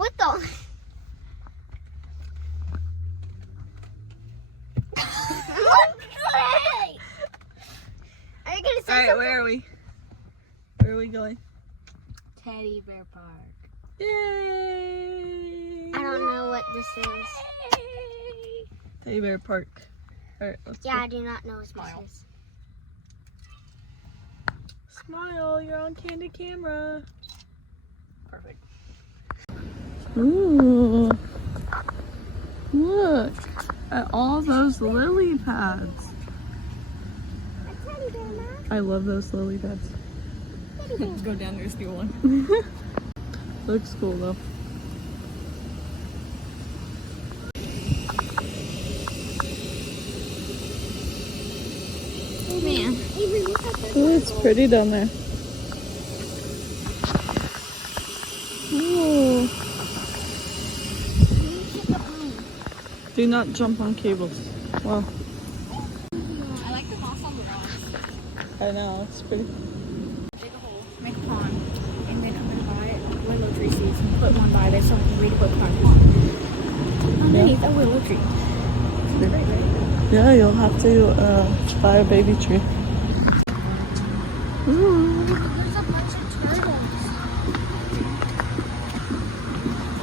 What the? Are you gonna say Alright, something? where are we? Where are we going? Teddy Bear Park. Yay! I don't know what this is. Teddy Bear Park. Alright, let's Yeah, go. I do not know what Smile. this is. Smile, you're on candid camera. Perfect. Ooh. Look at all those lily pads. A teddy bear, Mom. I love those lily pads. Let's go down there and steal one. Looks cool though. Man. Ooh, it's pretty down there. Ooh. Do not jump on cables. Wow. I like the moss on the rocks. I know, it's pretty. Dig a hole, make a pond, and then I'm gonna buy willow tree seeds and put one by there so I can read a book by the pond. Underneath a willow tree. It's great, right? Yeah, you'll have to buy a baby tree. Ooh. There's a bunch of turtles.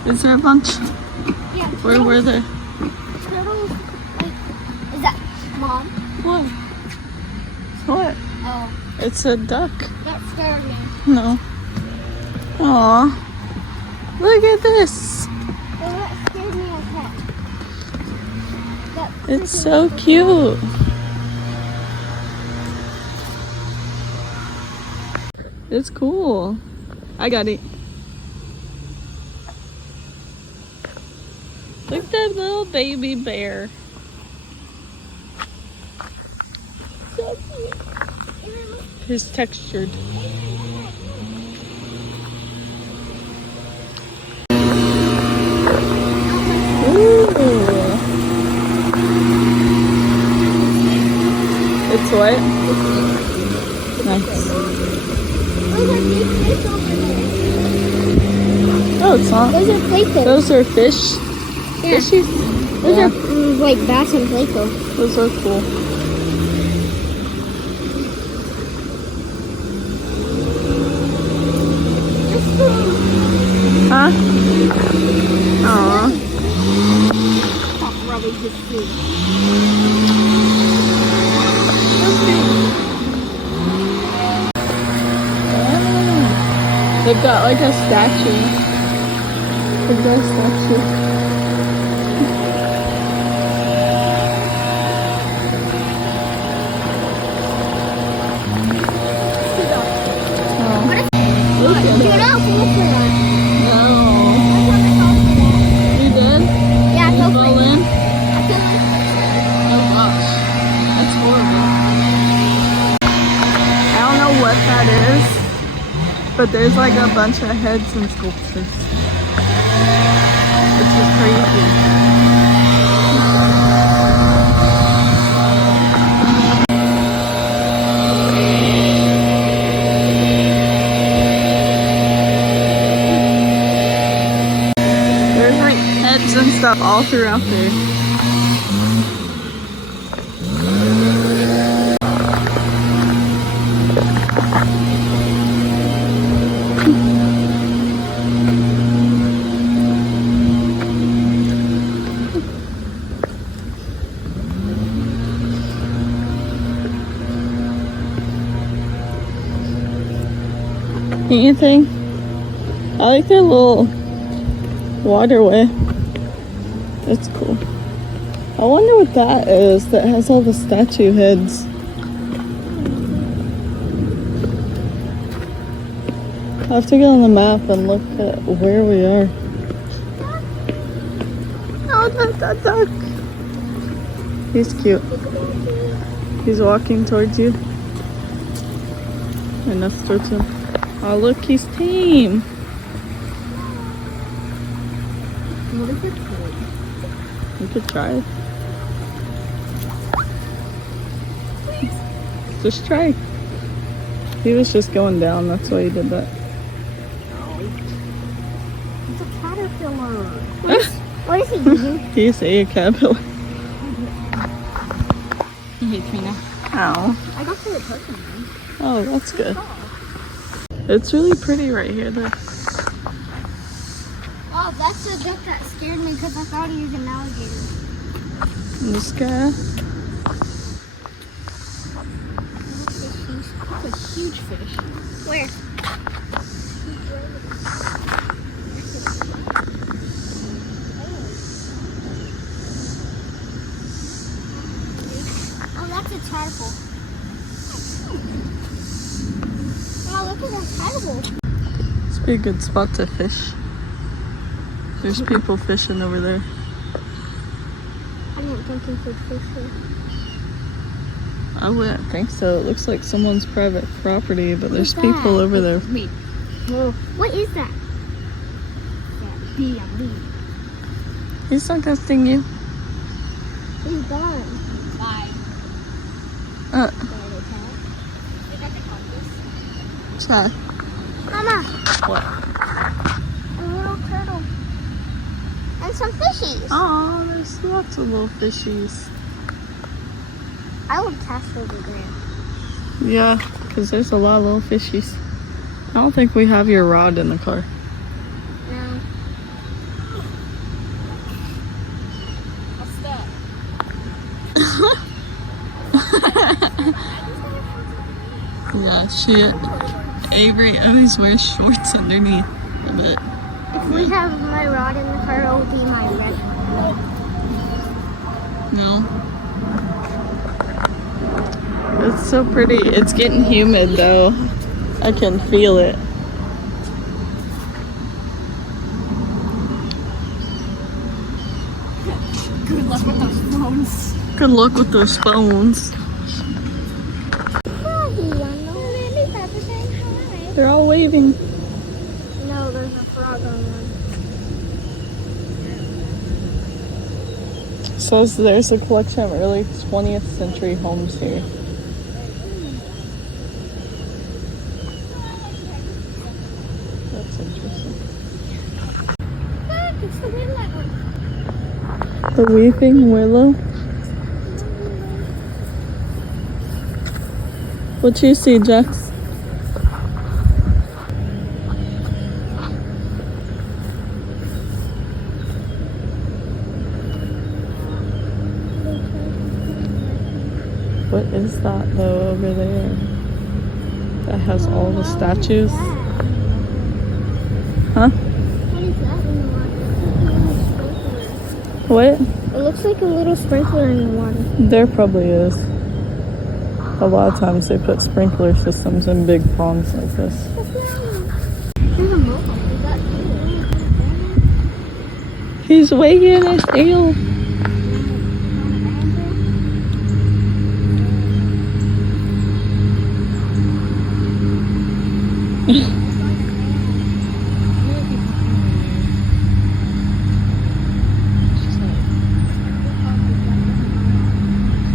Is there a bunch? Yeah. Where were they? Turtles. Like, is that Mom? What? What? Oh, It's a duck. that scared me. No. Aw. Look at this. That scared me a cat. That It's so cute. It's cool. I got it. Look at that little baby bear. So cute. It's textured. Ooh. It's what? Nice. Those are big fish over there. Oh, it's not. Those are Play-Doh. Those are fish. Yeah. Fishy. Those Yeah. are like bass and Play-Doh. Those are cool. Huh? Aww. Stop rubbing his feet. Oh. They've got like a statue. They've got a statue. Oh. Look at Do it. not fall for that. No. I thought I fell for that. You did? Yeah, I You fell for fall it. in? I fell for it. Oh gosh. That's horrible. I don't know what that is, but there's like a bunch of heads and sculptures. It's just crazy. There's like heads and stuff all throughout there. Anything? I like their little waterway. That's cool. I wonder what that is that has all the statue heads. I have to get on the map and look at where we are. Oh, that duck. He's cute. He's walking towards you. And us towards him. Oh, look, he's tame. What if it's good? We could try it. Just try. He was just going down, that's why he did that. It's a caterpillar. What is he eating? He's a caterpillar. He hates me now. Ow. I got to the person. Oh, that's good. It's really pretty right here, though. Oh, that's the duck that scared me because I thought he was an alligator. And this guy. That's a huge fish. Where? Oh, that's a tadpole. Oh, look at that tadpole. It's be a good spot to fish. There's people fishing over there. I didn't think he could fish here. I wouldn't think so. It looks like someone's private property, but there's What's people that? over there. Wait. Whoa. What is that? Yeah, B. He's not gonna sting you. He's gone. Bye. What's that? Mama, What? a little turtle. And some fishies. Oh, there's lots of little fishies. I would cast over there. Yeah, because there's a lot of little fishies. I don't think we have your rod in the car. No. What's that? Yeah, Avery always wears shorts underneath of it. If we have my rod in the car, it will be my red rod. No. It's so pretty. It's getting humid though. I can feel it. Good luck with those phones. Good luck with those phones. They're all waving. No, there's a frog on one. Says there's a collection of early 20th century homes here. That's interesting. Look, it's the willow. The weeping willow. What you see, Jax? What is that though over there? That has all the statues. Huh? What is that in the water? What? It looks like a little sprinkler in the water. There probably is. A lot of times they put sprinkler systems in big ponds like this. There's a mohawk. Is that you? He's wagging his tail.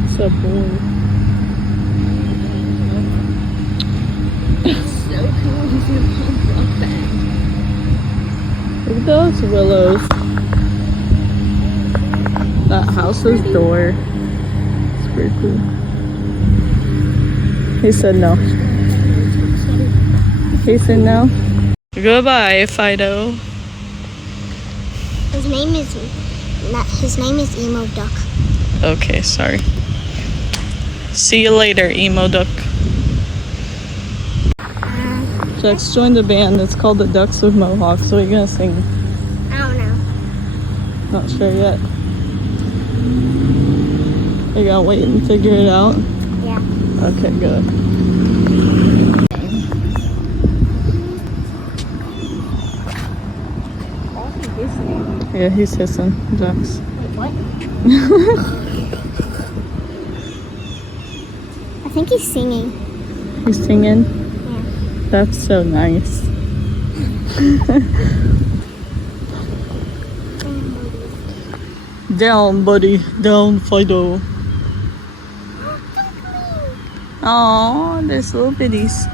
It's a boy. So cool to see the phones up there. Look at those willows. That house's door. It's pretty cool. He said no. He said no. Goodbye, Fido. His name is Emo Duck. Okay, sorry. See you later, emo duck. Jax joined a band. It's called the Ducks with Mohawks. So what are you gonna sing? I don't know. Not sure yet. You gotta wait and figure it out? Yeah. Okay, good. Yeah, he's hissing, Jax. Wait, what? I think he's singing. He's singing? Yeah. That's so nice. Down, buddy. Down, Fido. Oh, there's little bitties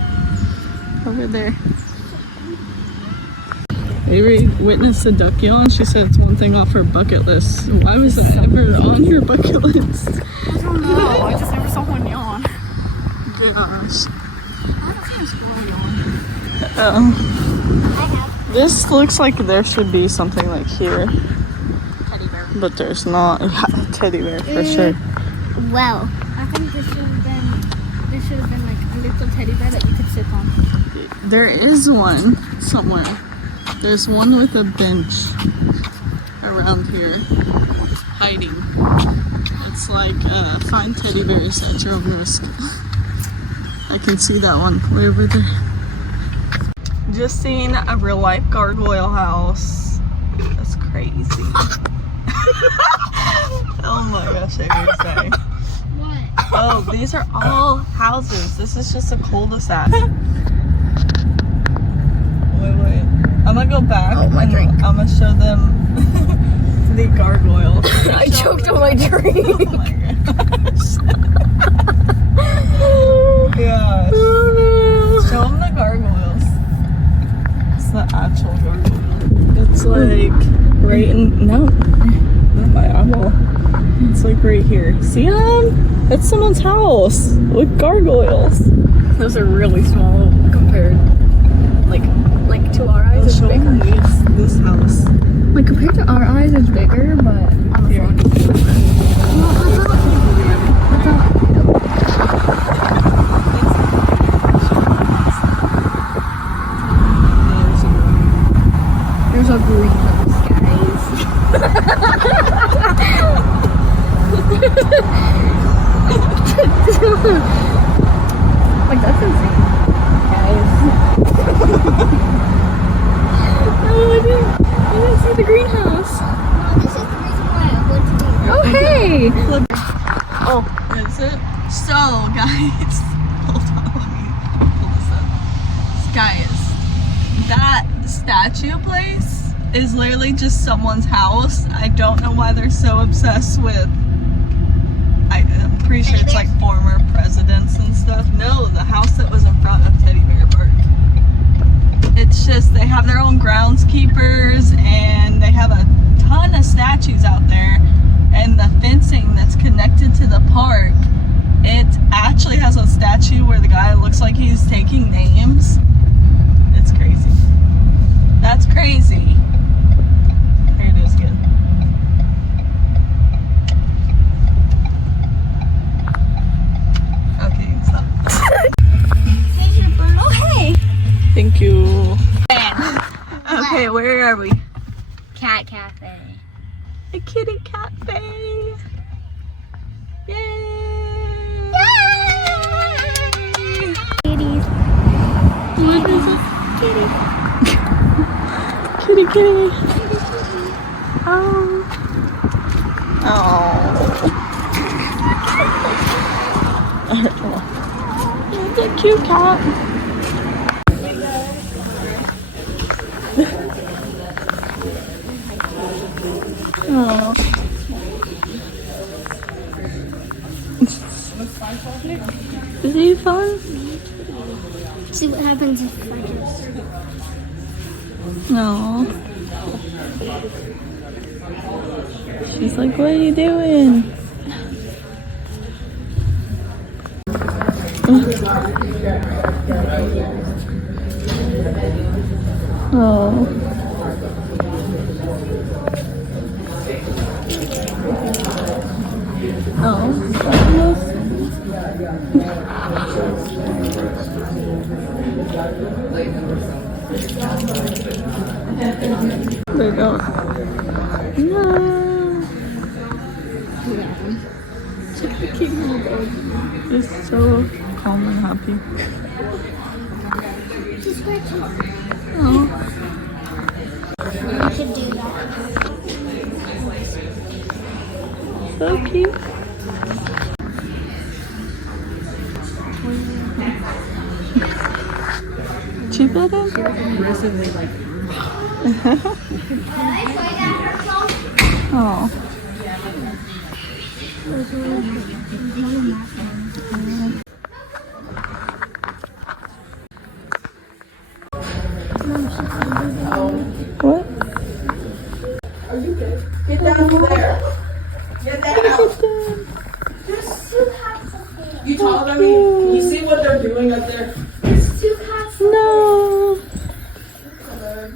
over there. Avery witnessed a duck yawn. She said it's one thing off her bucket list. Why was that ever on your bucket list? I don't know. I just never saw one yawn. Gosh. I don't see a squirrel yawn. I have. This looks like there should be something like here, Teddy bear. but there's not. Yeah, teddy bear for sure. Well, I think this should have been like a little teddy bear that you could sit on. There is one somewhere. There's one with a bench around here, hiding. It's like find teddy bears at your own risk. I can see that one way over there. Just seen a real life gargoyle house. That's crazy. Oh my gosh, I would say. what? Oh, these are all houses. This is just a cul-de-sac. Wait. I'm gonna go back. Oh, my and drink. I'm gonna show them the gargoyle. I choked on my drink. Oh my gosh. Gosh. Show them the gargoyles. It's the actual gargoyle. It's like right in, no, not my eyeball. It's like right here. See them? That's someone's house with gargoyles. Those are really small compared. Like to our eyes, it's Show bigger. them this house. Like compared to our eyes, it's bigger, but on the Here. phone. There's a greenhouse, guys. Like that's insane, guys. Oh, I didn't see the greenhouse. No, this is the reason why I went to the Oh, hey! Oh, is it? So, guys, hold on, let me pull this up. Guys, that statue place is literally just someone's house. I don't know why they're so obsessed with, I'm pretty sure it's like former presidents and stuff. No, the house that was in front of Teddy Bear Park. It's just, they have their own groundskeepers and they have a ton of statues out there. And the fencing that's connected to the park, it actually has a statue where the guy looks like he's taking names. It's crazy. That's crazy. Here it is again. Okay, stop. Oh, hey! Thank you. Okay, where are we? Cat Cafe. A kitty cafe. Yay! Kitties. What is it? Kitty, kitty. Oh. Oh. Alright, come on. It's a cute cat. Oh. Is he fun? See what happens if I just. No. She's like, what are you doing? Oh. Oh. They don't. No. It's so calm and happy. Just scratching. Oh. I could do that. So cute. Cheap at him? Aggressively like. Oh. going up there? No.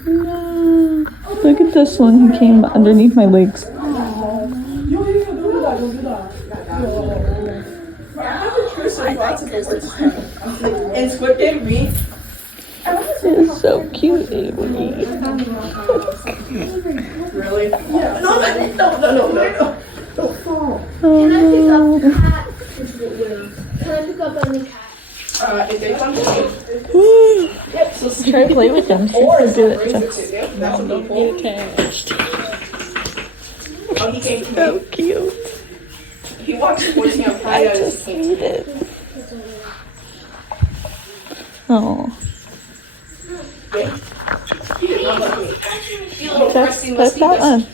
No. Look at this one. He came underneath my legs. Don't do that. Don't do that. I have intrusive thoughts about what's in Squid Game, me. It's so cute, Avery. Really? Yeah. No. Don't fall. Oh, Can I pick no. up the cat? Can I pick up any cat? If they come to me. Yep, so Try to play with them. See or if do they do it. it. That's a good point. Attached. Oh, he came to So me. cute. He walks towards me. I'm I probably just need it. Oh, that's that one.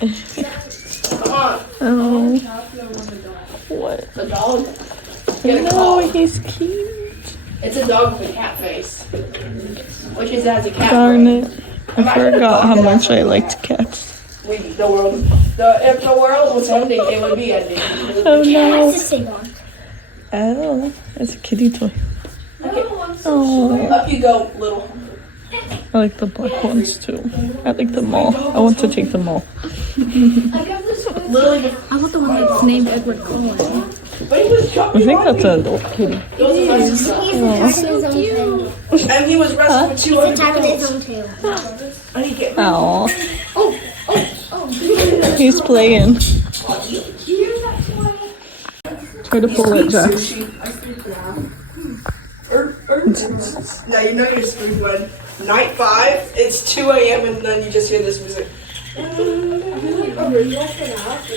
Come on. Oh, what? The dog. No, he's cute. It's a dog with a cat face. Which is has a cat Darn brain. it. I forgot how much I liked cats. If the world was ending, it would be ending. Oh no. It's a sing one. Oh, it's a kitty toy. Okay. Oh, Up you go, little. I like the black ones too. I like them all. I want to take them all. Literally, I want the one that's named Edward Cullen. but he was I jumping think on that's me. a little kitty. It was a bunch of stuff. He's attacking his own tail. And he was wrestling with two He's other attacking his girls. own tail. And he get Oh, Oh. he's playing. Try to pull it, Jack. Now you know you're screwed when night 5, it's 2 a.m. and then you just hear this music. It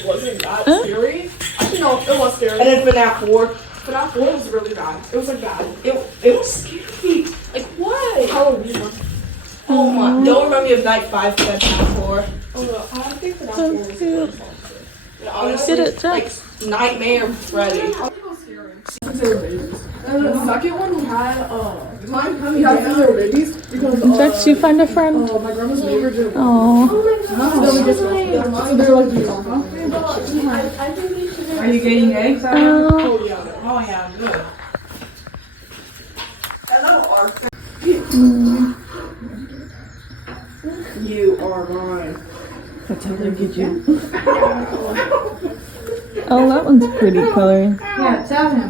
wasn't that scary. Actually, no, it was scary. And then FNAF 4, But that one was really bad. It was like bad. it was scary. Like what? Halloween one. Oh my, don't remind me of night 5 FNAF 4. Oh no, I think that So one was cute. And honestly, Get it, Jack. like Nightmare Freddy. it was scary. And the second one we had we had some little babies because Jax, you find a friend? my grandma's neighbor did. Oh, So they're like these. Are you getting eggs? oh. Oh yeah, good. Hello, Arthur. You are mine. That's how they get you. Oh, that one's pretty color. Yeah, tell him.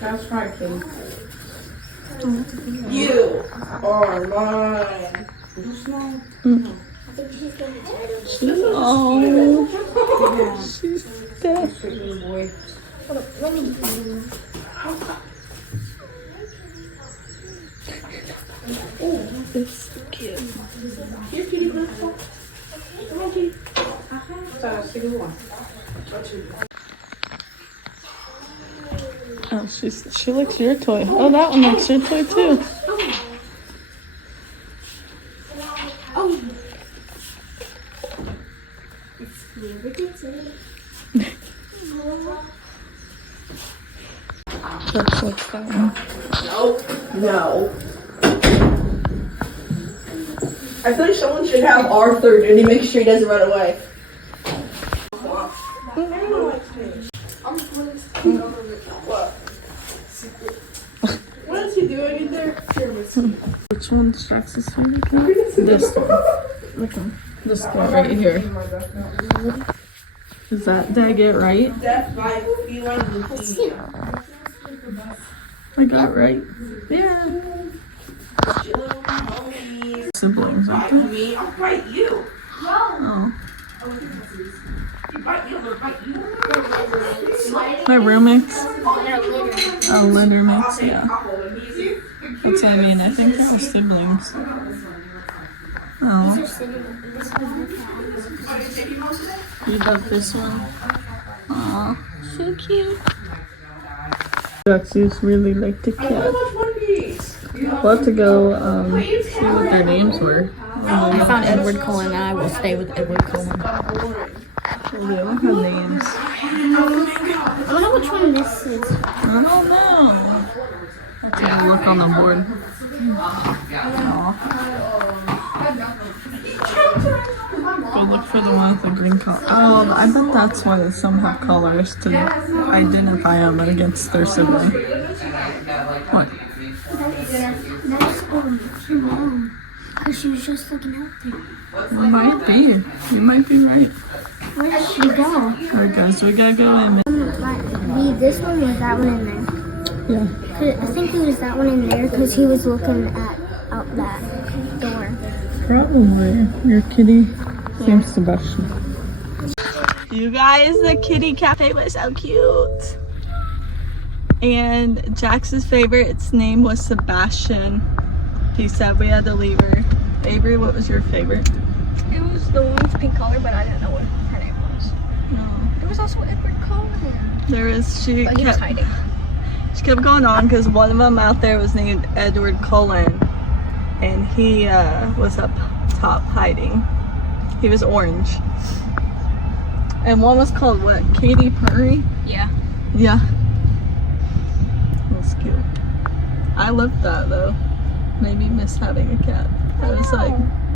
That's right, kid. You are mine. Oh, she's dead. It's cute. Oh, she likes your toy. Oh, that one likes your toy too. That's like that one. No. I feel like someone should have Arthur and he makes sure he doesn't run away. What is he doing in there? Which one's Jax's favorite cat? This one. Look at this one right here. Did I get it right? Death by feline leukemia. I got it right. Yeah. Little homies. Siblings, aren't Bite they? me, I'll bite you. Oh. You bite me, I'm gonna bite you. My roommates. Oh, litter mates, yeah. That's what I mean. I think they're all siblings. Oh. You love this one? Aw, so cute. Jaxies really like the cat. We'll have to go see what their names were. I found Edward Cullen and I will stay with Edward Cullen. Well, they don't have names. I don't know which one this is. I don't know. Have to go look on the board. Aw. Go look for the one with the green color. Oh, I bet that's why some have colors to identify them against their sibling. What? That's her mom. Because she was just looking out there. It might be. You might be right. Where did she go? Alright guys, we gotta go in. This one was that one in there. Yeah. I think it was that one in there because he was looking out that door. Probably. Your kitty seems Sebastian. You guys, the kitty cafe was so cute. And Jax's favorite's name was Sebastian. He said we had to leave her. Avery, what was your favorite? It was the one with pink collar, but I didn't know what her name was. No. There was also Edward Cullen. There is, she But he was kept hiding. going on because one of them out there was named Edward Cullen. And he was up top hiding. He was orange. And one was called what? Katy Perry? Yeah. Yeah. That's cute. I loved that though. Made me miss having a cat. I was like,